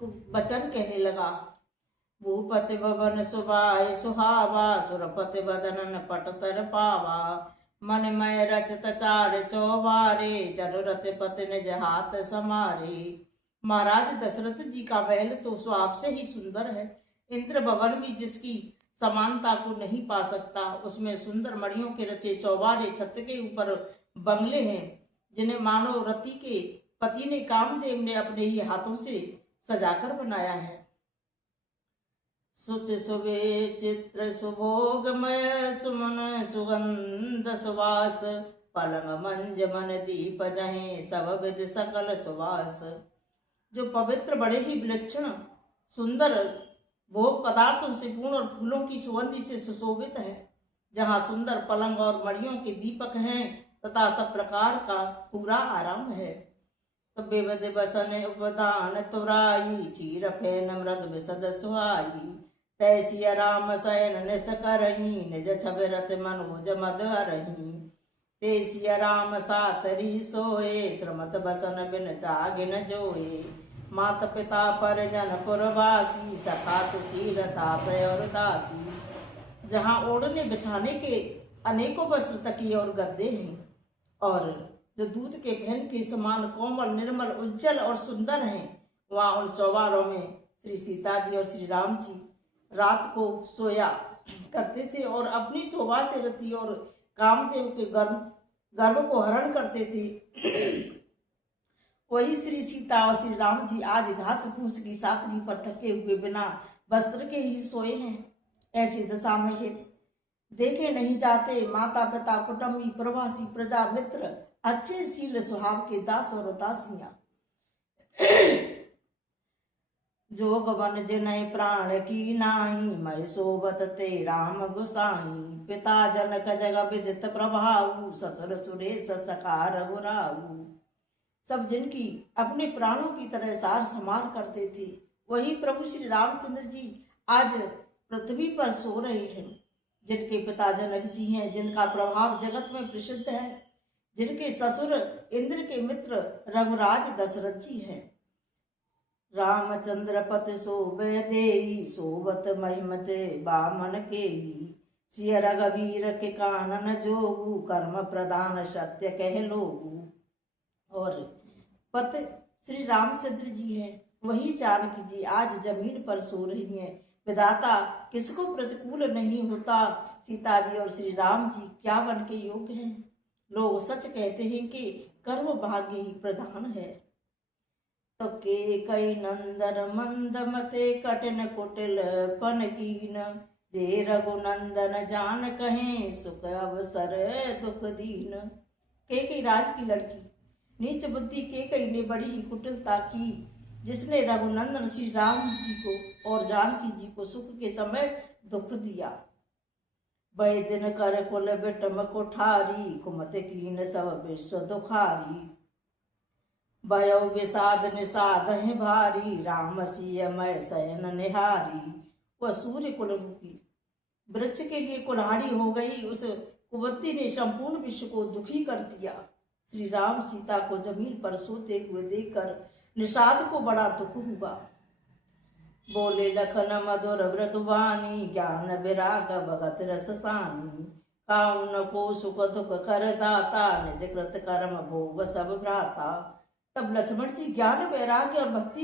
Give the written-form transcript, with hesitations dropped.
वचन कहने लगा। भूपति भवन सुबाय सुहावा, सुरपति बदनन पटतर पावा। मन मय रचत चार चौबारे, जनुरत पति निज हाथ समारे। महाराज दशरथ जी का महल तो स्वभाव से ही सुंदर है। इंद्र भवन भी जिसकी समानता को नहीं पा सकता। उसमें सुंदर मणियों के रचे चौबारे, छत के ऊपर बंगले हैं जिन्हें मानव रति के पति ने, कामदेव ने अपने ही हाथों से सजाकर बनाया है। सुच सुबे चित्र सुभोगमय, सुमन सुगंध सुवास। पलंग मंज मन दीप जहीं, सब विद सकल सुवास। जो पवित्र बड़े ही विलक्षण सुंदर भोग पदार्थों से पूर्ण और फूलों की सुगंधि से सुशोभित है, जहाँ सुंदर पलंग और मणियों के दीपक हैं तथा सब प्रकार का पूरा आराम है। बेबद बसन उपदान तुराई, चीर फेन मृद विसद सुहाई। तैसिया राम शयन निस करही, निज छवि रत मनोज मद हरही। तेसिया राम सातरी सोए, श्रमत बसन बिन चागिन जोए। मात पिता परिजन पुरवासी, सखा सुशीलता सय और दासी। जहाँ ओढ़ने बिछाने के अनेकों वस्त्र, तकिए और गद्दे हैं, और जो दूध के फैन के समान कोमल, निर्मल, उज्जवल और सुंदर हैं, वहाँ उन चौबारों में श्री सीता जी और श्री राम जी रात को सोया करते थे और अपनी शोभा से रति और कामदेव के गर्भ को हरण करते थे। वही श्री सीता और श्री राम जी आज घास फूस की सातरी पर थके हुए बिना वस्त्र के ही सोए हैं। ऐसी दशा में है देखे नहीं जाते माता पिता, कुटुंबी, प्रवासी, प्रजा, मित्र, अच्छे शील स्वभाव के दास और दासियां। जोग बन जिनय प्राण की नाई, मैं सोबत ते राम गुसाई। पिता जनक जग विदित प्रभाऊ, ससुर सुरेश सखा रघुराऊ। सब जिनकी अपने प्राणों की तरह सार संभाल करते थे, वही प्रभु श्री रामचंद्र जी आज पृथ्वी पर सो रहे हैं। जिनके पिता जनक जी हैं, जिनका प्रभाव जगत में प्रसिद्ध है, जिनके ससुर इंद्र के मित्र रघुराज दशरथ जी हैं। रामचंद्र पति शोभे देई, सोबत महिमते बामन केई। सिय रघुवीर के कानन जोगु, कर्म प्रधान सत्य कह लोगु। और पति श्री रामचंद्र जी हैं, वही जानकी जी आज जमीन पर सो रही हैं। विधाता किसको प्रतिकूल नहीं होता। सीता जी और श्री राम जी क्या बन के योग्य हैं। लोग सच कहते हैं कि कर्म भाग्य ही प्रधान है। तो के कई नंदन मंद मते, कठिन कुटिल पन कीन। जे रघुनंदन जान कहें, सुख अवसर दुख दीन। के राज की लड़की नीच बुद्धि के ने बड़ी ही कुटिलता की, जिसने रघुनंदन श्री राम जी को और जानकी जी को सुख के समय दुख दिया। वह दिन कर कुल बिटम कोठारी, कुमत कीन सब विश्व दुखारी। भयो विषाद निषाद है भारी, राम सिय मय शयन निहारी। वह सूर्य कुल रूपी वृक्ष के लिए कुल्हाड़ी हो गई। उस कुवती ने संपूर्ण विश्व को दुखी कर दिया। श्री राम सीता को जमीन पर सोते हुए देखकर निषाद को बड़ा दुख हुआ। बोले लखन मधुर मृदुवानी, ज्ञान विराग भगत रस सानी। काउन को सुख दुख कर दाता, निज कृत कर्म भोग सब भ्राता। तब लक्ष्मण जी ज्ञान वैराग्य और भक्ति